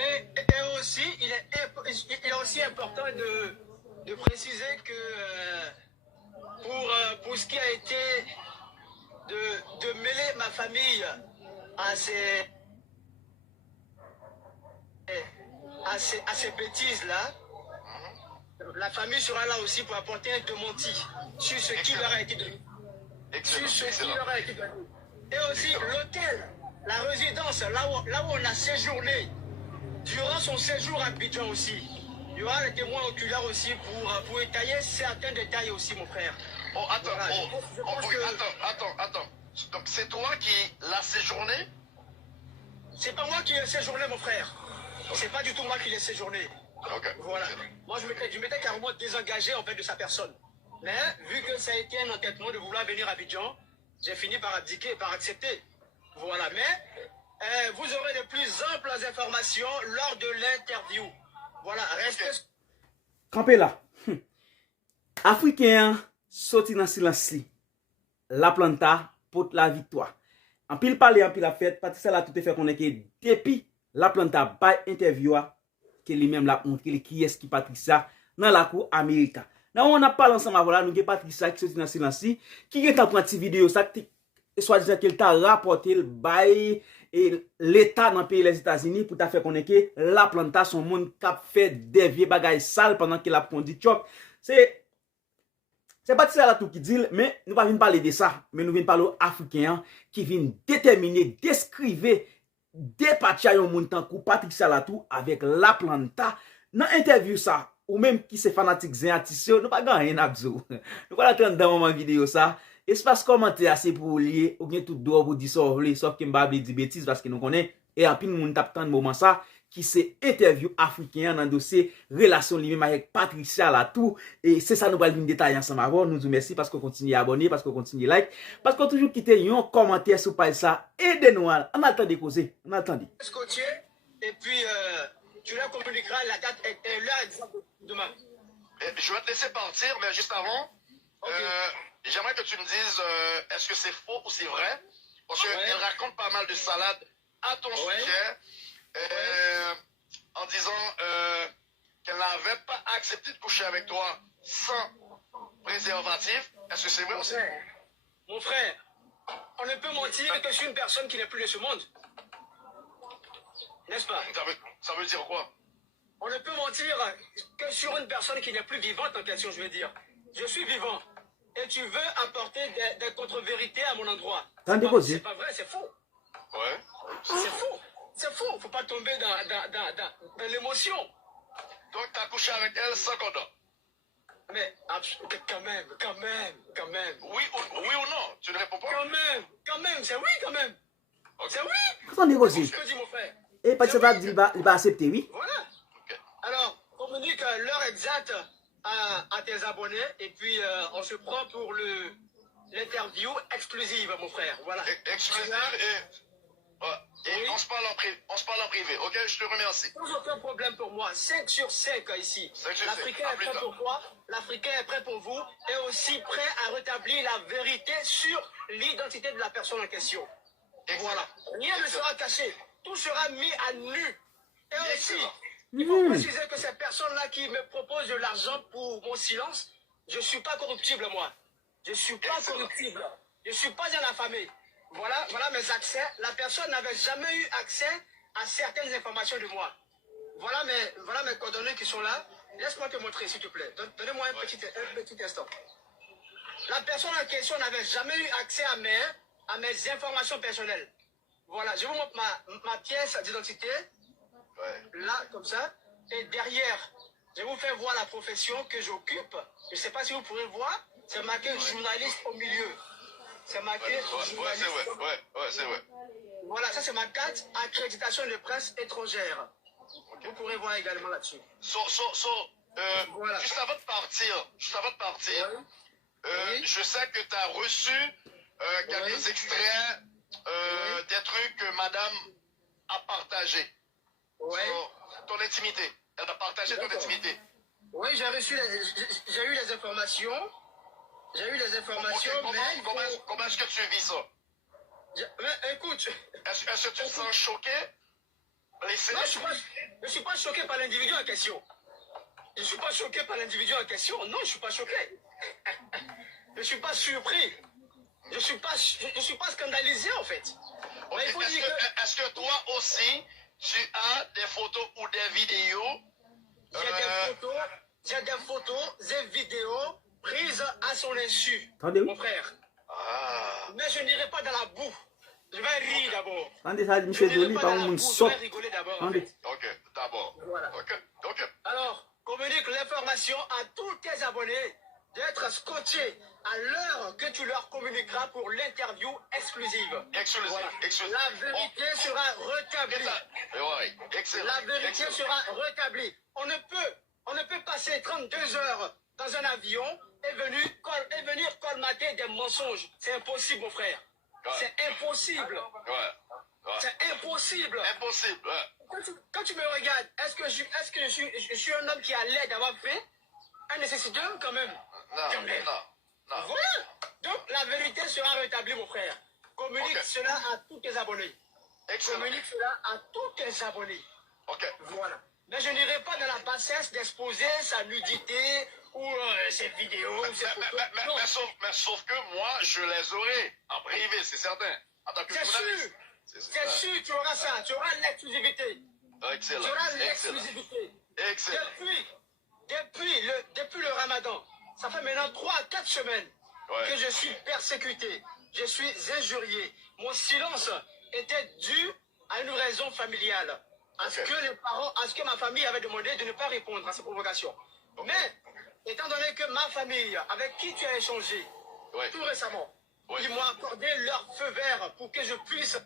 Et aussi, il est aussi important de préciser que pour ce qui a été de mêler ma famille à ces bêtises-là, la famille sera là aussi pour apporter un démenti sur ce qui leur a été donné. Et aussi l'hôtel, la résidence, là où on a séjourné, durant son séjour à Abidjan aussi. Il y aura les témoins oculaires aussi pour étayer certains détails aussi, mon frère. Oh, attends, attends. Donc c'est toi qui l'as séjourné? C'est pas moi qui l'ai séjourné, mon frère. C'est pas du tout moi qui l'ai séjourné. Okay. Voilà. Moi, je m'étais carrément désengagé en fait de sa personne. Mais vu que ça a été un entêtement de vouloir venir à Abidjan, j'ai fini par abdiquer, par accepter. Voilà. Mais vous aurez de plus amples informations lors de l'interview. Voilà. Restez. Campé là. Africain sorti dans silence li. La planta pour la victoire. En pile parler, en pile la fête, Patricia là tout est fait qu'on est que depuis la planta by interview que lui-même l'a montré qui est-ce qui Patricia dans la cour américaine. Là on a parlé ensemble voilà, nous avons Patricia qui sorti dans silence qui est en train de vidéo ça soit disant qu'elle t'a rapporté le bail et l'état dans le pays des États-Unis pour ta faire qu'on est que la planta son monde qui a fait des vieux bagailles sales pendant qu'il a conduit choc. C'est pas ça là tout qui dit, mais nous pas venir parler de ça, mais nous venons parler aux Africains qui viennent déterminer, descrire, dépatcher un monde tant que Patrick Salatou avec la planta. Dans l'interview ça, ou même qui c'est fanatique zéatisio, nous pas gagner n'abzo. Nous pas attendre dans moment vidéo ça. Espace commentaire c'est pour lier ou bien tout droit pour dire ça, sauf que m'ba dit bêtises parce que nous connaît et en pile monde tap tant moment ça qui c'est interview africain dans dossier relation lui-même avec Patricia Latou et c'est ça nous va venir détailler ensemble avant nous merci parce qu'on continue à abonner parce qu'on continue like parce qu'on toujours quitter un commentaire sur page ça aidez-nous on attend de causer on attend et puis tu leur communiqueras la date et l'heure exacte demain. Je vais te laisser partir mais juste avant j'aimerais que tu me dises est-ce que c'est faux ou c'est vrai parce qu'elle raconte pas mal de salade à ton sujet en disant qu'elle n'avait pas accepté de coucher avec toi sans préservatif. Est-ce que c'est vrai aussi? Mon frère, on ne peut mentir que je suis une personne qui n'est plus de ce monde. N'est-ce pas? Ça veut dire quoi? On ne peut mentir que sur une personne qui n'est plus vivante en question, je veux dire. Je suis vivant. Et tu veux apporter des contre-vérités à mon endroit. C'est pas vrai, c'est faux. Ouais. C'est faux. C'est faux, faut pas tomber dans l'émotion. Donc tu as couché avec elle sans condom? Mais quand même. Oui ou non? Tu ne réponds pas? Quand même, c'est oui quand même. Okay. C'est oui. Comment négocier? Je te dis mon frère. Et Patricia dit il va accepter, oui? Voilà. Okay. Alors, communique l'heure exacte à tes abonnés et puis on se prend pour l'interview exclusive, mon frère. Voilà. Exclusive et on se parle en privé, ok? Je te remercie. Sans aucun problème pour moi. 5 sur 5 ici. L'Africain est prêt pour toi, l'Africain est prêt pour vous et aussi prêt à rétablir la vérité sur l'identité de la personne en question. Excellent. Voilà. Rien ne sera caché. Tout sera mis à nu. Et aussi, il faut préciser que ces personnes-là qui me proposent de l'argent pour mon silence, je ne suis pas corruptible, moi. Je ne suis pas corruptible. Je ne suis pas un affamé. Voilà mes accès. La personne n'avait jamais eu accès à certaines informations de moi. Voilà mes coordonnées qui sont là. Laisse-moi te montrer, s'il te plaît. Donnez-moi un petit instant. La personne en question n'avait jamais eu accès à mes informations personnelles. Voilà, je vous montre ma pièce d'identité. Là, comme ça. Et derrière, je vous fais voir la profession que j'occupe. Je ne sais pas si vous pourrez voir. C'est marqué journaliste au milieu. C'est marqué journaliste. C'est vrai. Voilà, ça c'est ma carte accréditation de presse étrangère. Okay. Vous pourrez voir également là-dessus. Voilà. Juste avant de partir, oui. Je sais que tu as reçu quelques extraits des trucs que madame a partagés. Ton intimité. Elle a partagé ton intimité. Oui, j'ai eu les informations. J'ai eu les informations, okay, comment est-ce que tu vis ça? Mais écoute... Est-ce que tu te sens choqué? blessé. Non, je suis pas choqué par l'individu en question. Je ne suis pas choqué par l'individu en question. Non, je ne suis pas choqué. Je ne suis pas surpris. Je ne suis pas scandalisé, en fait. Okay. Est-ce que toi aussi, tu as des photos ou des vidéos? J'ai des photos et vidéos prises à son insu, mon frère. Mais je n'irai pas dans la boue. Je vais rire d'abord. Attendez, ça, M. Dolly, par un monde Je vais rigoler d'abord. En fait. Ok, d'abord. Voilà. Ok. Alors, communique l'information à tous tes abonnés d'être scotchés à l'heure que tu leur communiqueras pour l'interview exclusive. Voilà. La vérité sera rétablie. Excellent. La vérité sera rétablie. On ne peut passer 32 heures dans un avion et venir colmater des mensonges. C'est impossible, mon frère. Ouais. C'est impossible. Ouais. C'est impossible. Impossible. Ouais. Quand tu me regardes, est-ce que je suis un homme qui a l'air d'avoir fait un nécessité quand même? Non. Voilà. Donc la vérité sera rétablie, mon frère. Communique cela à tous tes abonnés. Excellent. Communique cela à tous tes abonnés. Ok. Voilà. Mais je n'irai pas dans la bassesse d'exposer sa nudité ou ses vidéos. Mais sauf que moi, je les aurai en privé, c'est certain. En tant que journaliste. C'est sûr, tu auras ça. Tu auras l'exclusivité. Excellent. Tu auras l'exclusivité. Excellent. Depuis le Ramadan, ça fait maintenant 3 à 4 semaines que je suis persécuté. Je suis injurié. Mon silence était dû à une raison familiale. À ce que ma famille avait demandé de ne pas répondre à ces provocations. Mais, étant donné que ma famille, avec qui tu as échangé tout récemment, ils m'ont accordé leur feu vert pour que je puisse...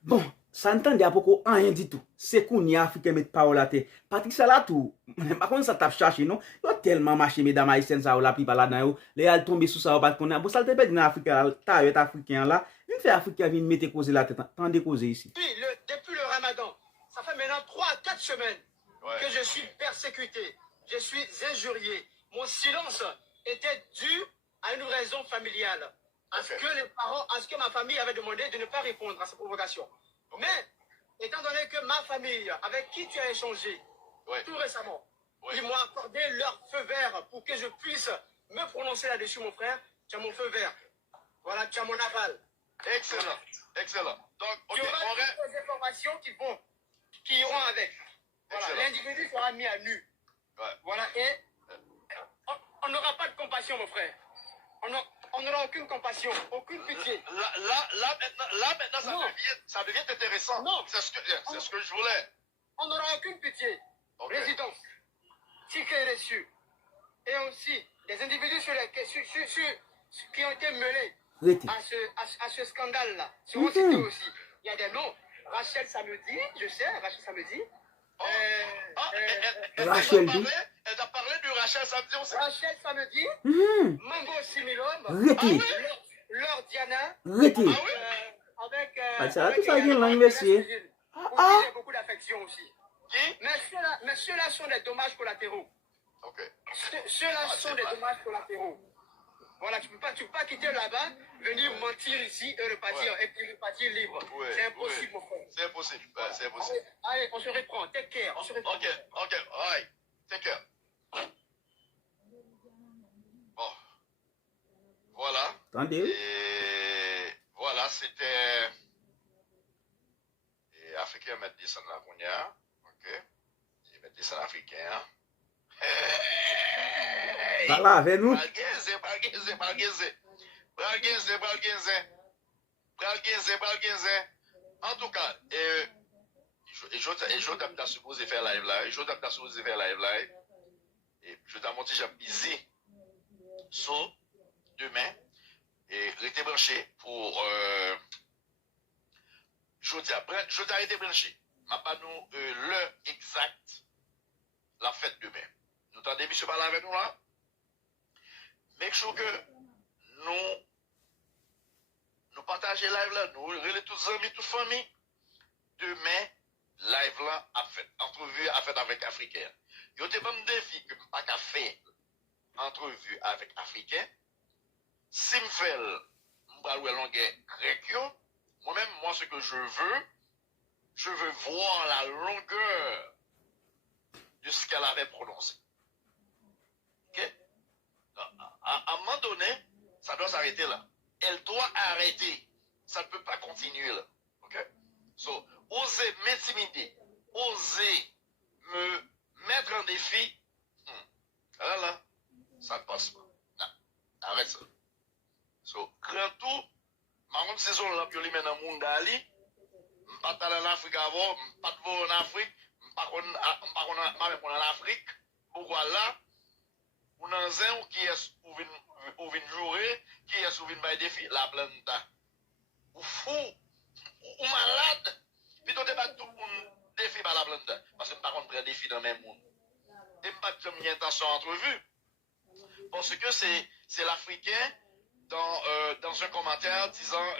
Bon, ça n'entendait à beaucoup rien du tout. C'est qu'on y a Africain met parole à terre. Patrick Salatou, par contre ça tape cherché non. Il a tellement marché mesdames haïtiennes ça ou la plupart là-dedans. Les a tombé sous ça ou pas qu'on a. Bon ça te pète dans Afrique ta est africain là. Une fait africain vient mettre cause la tête. Tant de causer ici. Depuis le Ramadan, ça fait maintenant 3 à 4 semaines que je suis persécuté. Je suis injurié. Mon silence était dû à une raison familiale. À ce que ma famille avait demandé de ne pas répondre à ces provocations. Mais, étant donné que ma famille, avec qui tu as échangé tout récemment, ils m'ont accordé leur feu vert pour que je puisse me prononcer là-dessus, mon frère. Tu as mon feu vert. Voilà, tu as mon aval. Excellent. Donc, il y aura toutes les informations qui iront avec. Voilà, l'individu sera mis à nu. Voilà, et on n'aura pas de compassion, mon frère. On n'aura aucune compassion, aucune pitié. Là maintenant, ça devient intéressant. Non. C'est ce que je voulais. On n'aura aucune pitié. Résidence, ticket reçu. Et aussi, des individus qui ont été mêlés à ce scandale-là. Seront cités aussi. Il y a des noms. Rachel Samedi, je sais, Rachel Samedi. Rachel elle a parlé de Rachel Samedi aussi. Rachel Samedi, Mango Similom, Laure Diana, avec ça tout ça vient l'université. J'ai beaucoup d'affection aussi. Mais ceux-là sont des dommages collatéraux. Ceux-là sont des dommages collatéraux. Voilà, tu peux pas quitter là-bas, venir mentir ici et repartir, et puis repartir libre. C'est impossible, mon frère. C'est impossible. C'est impossible. Allez, on se reprend. Take care. On se reprend. Ok. Alright. Take care. Bon. Voilà. Attendez. Et voilà, c'était Africain mettre des sangs à Kounia. Ok. Il met des sangs africains. Là avec nous. Balgenze. En tout cas, je t'ai supposé faire live là. Et je t'ai monté, j'ai busy. So, demain, et rester branché pour. Je t'ai arrêté branché. Ma pas nous l'heure exacte, la fête demain. Nous t'entendez, monsieur, parler avec nous là? Make sure que nous partageons live là, nous relais tous amis, toute famille. Demain, live là a fait, entrevue a fait avec Africain. Yo te pas me défi que pas qu'à faire entrevue avec Africain. Si me fait m'bral longue grec yo, moi-même, moi ce que je veux, Je veux voir la longueur de ce qu'elle avait prononcé. Ok? À un moment donné, ça doit s'arrêter là. Elle doit arrêter. Ça ne peut pas continuer là. Ok? So, oser m'intimider, oser me mettre en défi, là, ça ne passe pas. Non, arrête ça. So, grand tout, ma saison là, puis on dans le monde d'Ali, pas en Afrique avant, pas en Afrique, pas en Afrique, pourquoi là, on a un qui est ou vient jouer, qui est ou vient défi, la planta. Ou fou, ou malade, puis tu débat tout le monde défi par la planta, parce que par contre, un défi dans le même monde. Et pas de une intention entrevue, parce que c'est l'Africain dans un commentaire disant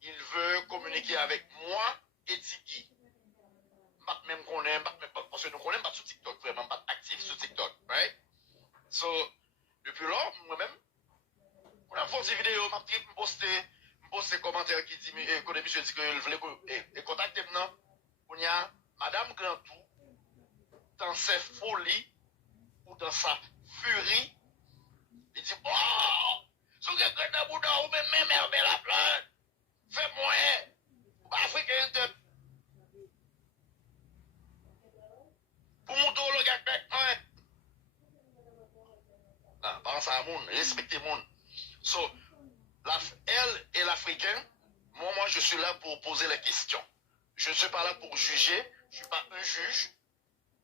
il veut communiquer avec moi et Tiki. Même qu'on aime, parce que nous connaissons pas sur TikTok, vraiment pas actif sur TikTok, right? So, depuis là, moi-même, on a fait une vidéo, je poste commentaire qui dit, que monsieur dit qu'il voulait contacter maintenant. On y a Madame Grantou, dans ses folies ou dans sa furie, il dit, oh, si vous avez un boudin, ou même herbe la plante, fais-moi, Africain de. Pour mon dos, le gars, non, pense à moun, respectez moun. So, elle et l'Africain, moi, je suis là pour poser les questions. Je ne suis pas là pour juger, je ne suis pas un juge.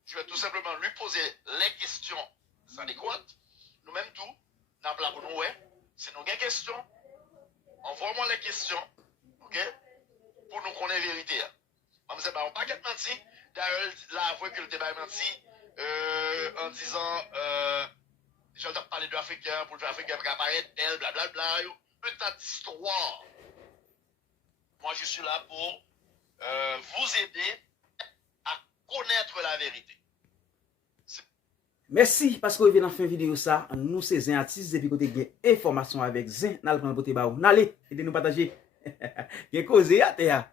Je vais tout simplement lui poser les questions adéquates. Nous-mêmes tout, n'a pas pour nous, si nous avons des questions, envoie-moi les questions, ok, pour nous connaître la vérité. On ne sait pas, on pas qu'être menti. D'ailleurs, là, avoué que le débat est menti, en disant, je vais parler de l'Africain, pour l'Africain qui apparaît, elle, blablabla, un tas d'histoires. Moi, je suis là pour vous aider à connaître la vérité. Merci parce que vous venez dans fin vidéo ça. Nous c'est Zin artiste depuis côté gain information avec Zin. N'allez prendre côté ba ou. N'allez, aidez nous partager. Gain cause à terre.